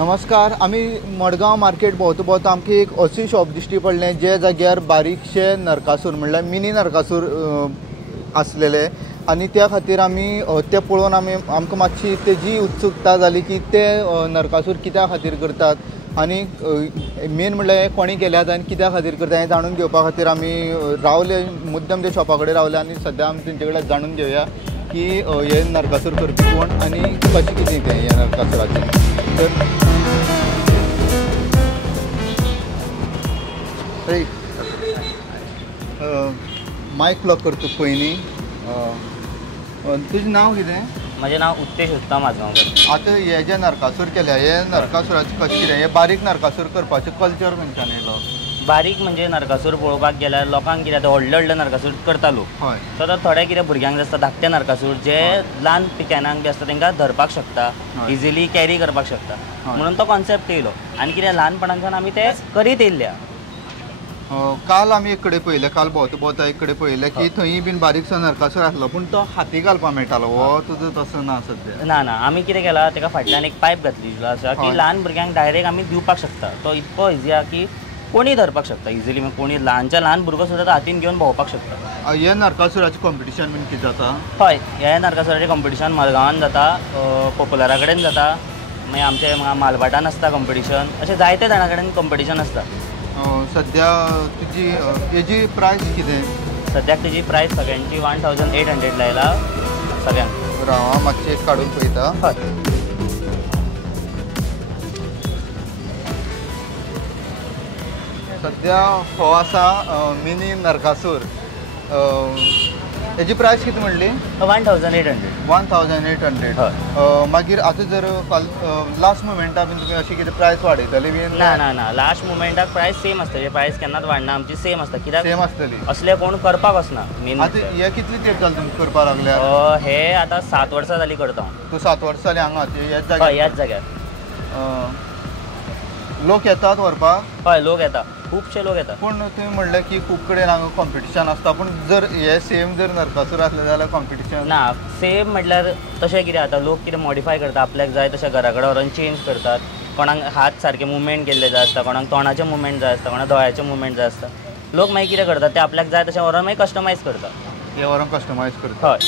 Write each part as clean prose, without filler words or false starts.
नमस्कार. आमी मडगांव मार्केट भोंवता भोंवता आमकां एक अशी शॉप दिश्टी पडलें जे जाग्यार बारीकशे नरकासूर म्हणल्यार मिनी नरकासूर आसलेले आनी त्या खातीर आमी ते पळोवन आमकां मातशी तेजी उत्सुकता जाली की ते नरकासूर कित्या खातीर करतात आनी मेन म्हणल्यार कोणी केल्यात आनी कित्या खातीर करता हें जाणून घेवपा खातीर आमी रावले, मुद्दम त्या शॉपा कडेन रावले आनी सद्या आमी तेंचे कडल्यान जाणून घेवया की हे नरकासूर करपी कोण आनी कशें कितें तें हे नरकासुराचें. तर मायक ब्लॉक करता पयलीं. तुजें नांव कितें? म्हजें नांव उत्तेश उत्तम आजगांवकर. आतां हे जे नरकासूर केल्या हे नरकासुराचें कशें कितें हे बारीक नरकासूर करपाचें कल्चर खंयच्यान येयलो? बारीक म्हणजे नरकासूर पळोवपाक गेल्यार लोकांक कितें आतां व्हडले व्हडले नरकासूर करता लोक. हय. सो आतां थोडे कितें भुरग्यांक जे आसता धाकटे नरकासूर जे ल्हान पिक्यानांक बी आसता तांकां धरपाक शकता, इजिली कॅरी करपाक शकता म्हणून तो कॉन्सेप्ट येयलो आनी कितें ल्हानपणांच्यान आमी ते करीत येयल्ल्या. काल आमी एक कडेन पळयलें, काल भोंवता भोंवता एक कडेन पळयलें की थंय बीन बारीकसो नरकासूर आसलो पूण तो हाती घालपाक मेळटालो. हो तुजो तसो ना सद्या? ना ना, आमी कितें केलां ताका फाटल्यान एक पायप घातली आसा की ल्हान भुरग्यांक डायरेक्ट आमी दिवपाक शकता. तो इतको इजी आहा की कोणी धरपाक शकता इजिली. कोणी ल्हानच्या ल्हान भुरगो सुद्दां तो हातीन घेवन भोंवपाक शकता. हे नरकासुराचें कॉम्पिटिशन बीन कितें जाता? हय, हे नरकासुराचें कॉम्पिटिशन मडगांवान जाता, पॉप्युलरा कडेन जाता, मागीर आमचे मालभाटान आसता कॉम्पिटिशन, अशें जायते जाणां कडेन कॉम्पिटिशन आसता. सद्या तुजी हेजी प्रायस कितें? सद्याक तेजी प्रायस सगळ्यांची 1800 लायला सगळ्यांक. राव मातशें एक काडून पळयता. हय. सद्या हो आसा मिनी नरकासूर. हेजी प्रायस कितें म्हणली? 1800. 1800. मागीर आतां जर लास्ट मुमेंटाक बीन तुमी अशी कितें प्रायस वाडयतली बीन? ना ना ना, लास्ट मुमेंटाक प्रायस सेम आसतली. प्रायस केन्नाच वाडना, आमची सेम आसता. कित्याक सेम आसतली? असले कोण करपाक वचना. मेन आतां हे कितली तेंप जाली तुमी करपाक लागल्या? हे आतां 7 वर्सां जालीं करता. तूं 7 वर्सां जालीं हांगा ह्याच जाग्यार? हय, ह्याच जाग्यार. लोक येतात व्हरपाक? हय, लोक येता, खुबशे लोक येता. पूण तुमी म्हणलें की खूब कडेन हांगा कॉम्पिटिशन आसता, पूण जर हे सेम जर नरकासूर आसलें जाल्यार कॉम्पिटिशन ना. सेम म्हटल्यार तशें कितें आतां लोक कितें मॉडिफाय करता, आपल्याक जाय तशें घरा कडेन व्हरून चेंज करतात. कोणाक हात सारके मुवमेंट केल्ले जाय आसता, कोणाक तोंडाचें मुवमेंट जाय आसता, कोणाक दोळ्याचें मुवमेंट जाय आसता. लोक मागीर कितें करतात ते आपल्याक जाय तशें व्हरून मागीर कस्टमायज करतात. हे व्हरून कस्टमायज करतात? हय.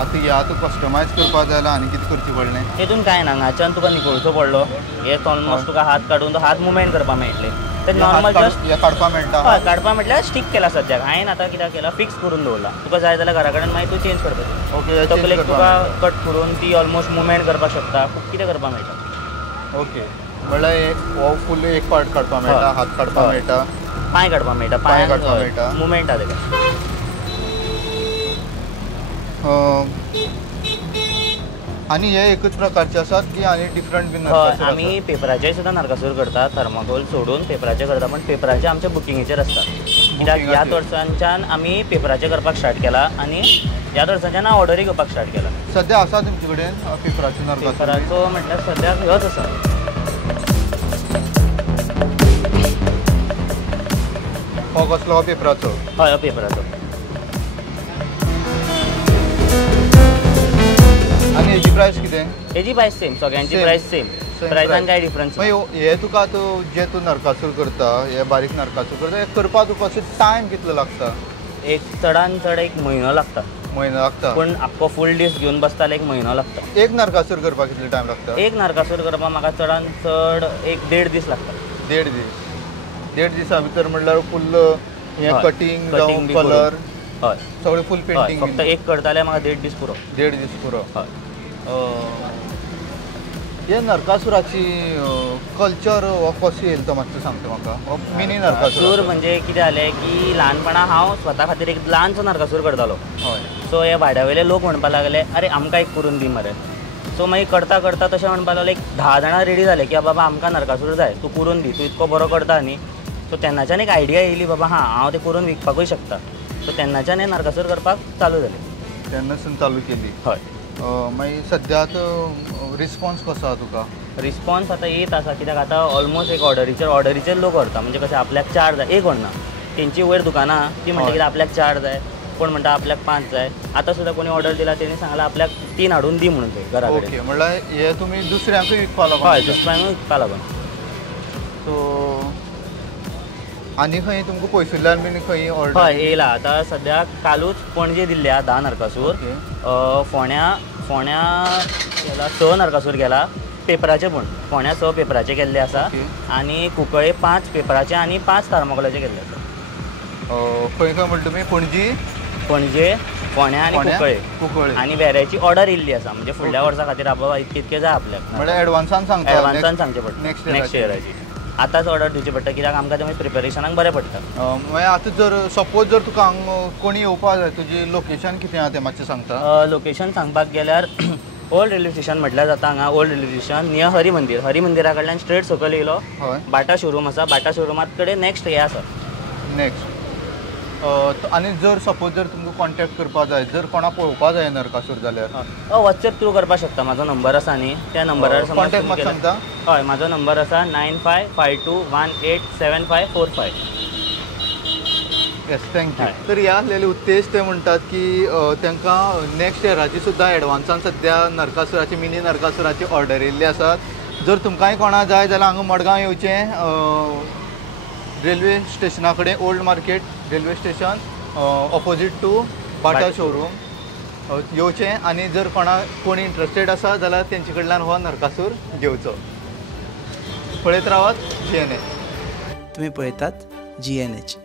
आतां हे कस्टमायज करपाक जाय जाल्यार आनी कितें करचें पडलें? तेतून कांय ना, हाच्यान तुका निकोळचो पडलो. हे ऑलमोस्ट तुका हात काडून तो हात मुवमेंट करपाक मेळटले. ते नॉर्मल जस्ट हे काडपाक मेळटा? हय, काडपाक म्हटल्यार स्टीक केला सद्याक. हांवें आतां कित्याक केला, फिक्स करून दवरला. तुका जाय जाल्यार घरा कडेन मागीर तूं चेंज करपाचें. ओके. तकलेक तुका कट करून ती ऑलमोस्ट मुवमेंट करपाक शकता, खूब कितें करपाक मेळटा. ओके. म्हणल्यार हो फूल एक पार्ट काडपाक मेळटा, हात काडपाक मेळटा, पांय काडपाक मेळटा, पांय काडपाक मेळटा, मुवमेंट आहा तेका. आनी हे एकूच प्रकारचे आसात की आनी डिफरंट बीन? हय, आमी पेपराचे सुद्दां नरकासूर करतात, थर्माकोल सोडून पेपराचे करता. पण पेपराचे आमचे बुकिंगेचेर आसता. कित्याक ह्या वर्सांच्यान आमी पेपराचे करपाक स्टार्ट केला आनी ह्या वर्सांच्यान ऑर्डरी घेवपाक स्टार्ट केला. सद्या आसा तुमचे कडेन पेपराचे नरकासूर? पेपराचो म्हटल्यार सद्याक ह्योच आसा. हो कसलो? हो पेपराचो? हय, हो पेपराचो. आनी हेजी प्रायस कितें? हेजी प्रायस सेम, सगळ्यांची प्रायस सेम. प्रायसान कांय डिफरन्स ना. हे तुका आतां जे तूं नरकासूर करता, हे बारीक नरकासूर करता, हे करपाक तुका असो टायम कितलो लागता? एक चडान चड 1 म्हयनो लागता. म्हयनो लागता? पूण आख्खो फूल दीस घेवन बसता जाल्यार 1 म्हयनो लागता. एक नरकासूर करपाक कितलो टायम लागता? एक नरकासूर करपाक म्हाका चडान चड 1-1.5 दीस लागता. 1.5 दीस? 1.5 दिसा भितर म्हणल्यार फुल्ल हे कटींग जावं कलर? हय, सगळें फूल पेंटींग? फक्त एक करता जाल्यार म्हाका 1.5 दीस पुरो. 1.5 दीस पुरो? हय. हे नरकासुराची कल्चर हो कसो येयलो तो मातसो सांगता म्हाका? हो मिनी नरकासूर म्हणजे कितें जालें की ल्हानपणा हांव स्वता खातीर एक ल्हानसो नरकासूर करतालो. हय. सो हे भाड्यावयले लोक म्हणपाक लागले, अरे आमकां एक करून दी मरे. सो मागीर करता करता तशें म्हणपाक लागले, एक 10 जाणां रेडी जाले की बाबा आमकां नरकासूर जाय, तूं करून दी, तूं इतको बरो करता न्ही. सो तेन्नाच्यान एक आयडिया येयली, बाबा हां हांव ते करून विकपाकूय शकता. सो तेन्नाच्यान हें नरकासूर करपाक चालू जालें. तेन्नासून चालू केली? हय. मागीर सद्याक रिस्पॉन्स कसो आहा तुका? रिस्पॉन्स आतां येत आसा, कित्याक आतां ऑलमोस्ट एक ऑर्डरीचेर लोक व्हरता. म्हणजे कशें आपल्याक 4 जाय, एक व्हरना, तेंची वयर दुकानां ती म्हणटा कितें आपल्याक 4 जाय. कोण म्हणटा आपल्याक 5 जाय. आतां सुद्दां कोणी ऑर्डर दिला तेणी सांगला आपल्याक 3 हाडून दी म्हणून ते घरा कडेन. ओके, म्हणल्यार हे तुमी दुसऱ्यांकूय विकपा लागून? हय, दुसऱ्यांक विकपा लागून. सो आनी खंय तुमकां पयसुल्ल्यान बीन खंय ऑर्डर? हय, येयला. आतां सद्याक कालूच पणजे दिल्ल्या 10 नरकासूर. फोण्या गेला 6 नरकासूर गेला पेपराचे. पूण फोण्या 6 पेपराचे गेल्ले आसा आनी कुंकळे 5 पेपराचे आनी 5 थर्मोकोलाचे गेल्ले आसा. खंय खंय म्हणटा तुमी? पणजे, फोण्या आनी कुंकळे. आनी वेऱ्याची ऑर्डर येयल्ली आसा. म्हणजे फुडल्या वर्सा खातीर बाबा इतके इतके जाय आपल्याक. म्हणल्यार एडवान्सान सांगता? एडवान्सान सांगचें पडटा नेक्स्ट इयराची. आतांच ऑर्डर दिवची पडटा कित्याक आमकां तें प्रिपरेशनाक बरें पडटा. मागीर आतां जर सपोज जर तुका हांगा कोणी येवपा जाय, तुजी लोकेशन कितें आहा तें मातशें सांगता? लोकेशन सांगपाक गेल्यार ओल्ड रेल्वे स्टेशन म्हटल्यार जाता हांगा. Old railway station near Hari मंदिरा कडल्यान स्ट्रेट सकयल येयलो. बाटा शोरूम आसा. बाटा शोरूमात कडेन नेक्स्ट हे आसा. नेक्स्ट आनी जर सपोज जर तुमकां कॉन्टॅक्ट करपा जाय, जर कोणा पळोवपा जाय नरकासूर जाल्यार? वॉट्सॅप थ्रू करपाक शकता. म्हाजो नंबर आसा न्ही, त्या नंबरार कॉन्टॅक्ट मात सांगता? हय, म्हाजो नंबर आसा 9552187545. Yes, thank you. तर ह्या आसलेले उद्देश ते म्हणटात की तांकां नेक्स्ट इयराची सुद्दां एडवान्सान सद्या नरकासुराची मिनी नरकासुराची ऑर्डर येयल्ली आसात. जर तुमकांय कोणा जाय जाल्यार हांगा मडगांव येवचें. रेल्वे स्टेशना कडेन old market railway station opposite to Bata showroom येवचें. आनी जर कोण इंट्रस्टेड आसा जाल्यार तेंचे कडल्यान हो नरकासूर घेवचो. पळयत रावात GNH. तुम्ही पळयतात GNH.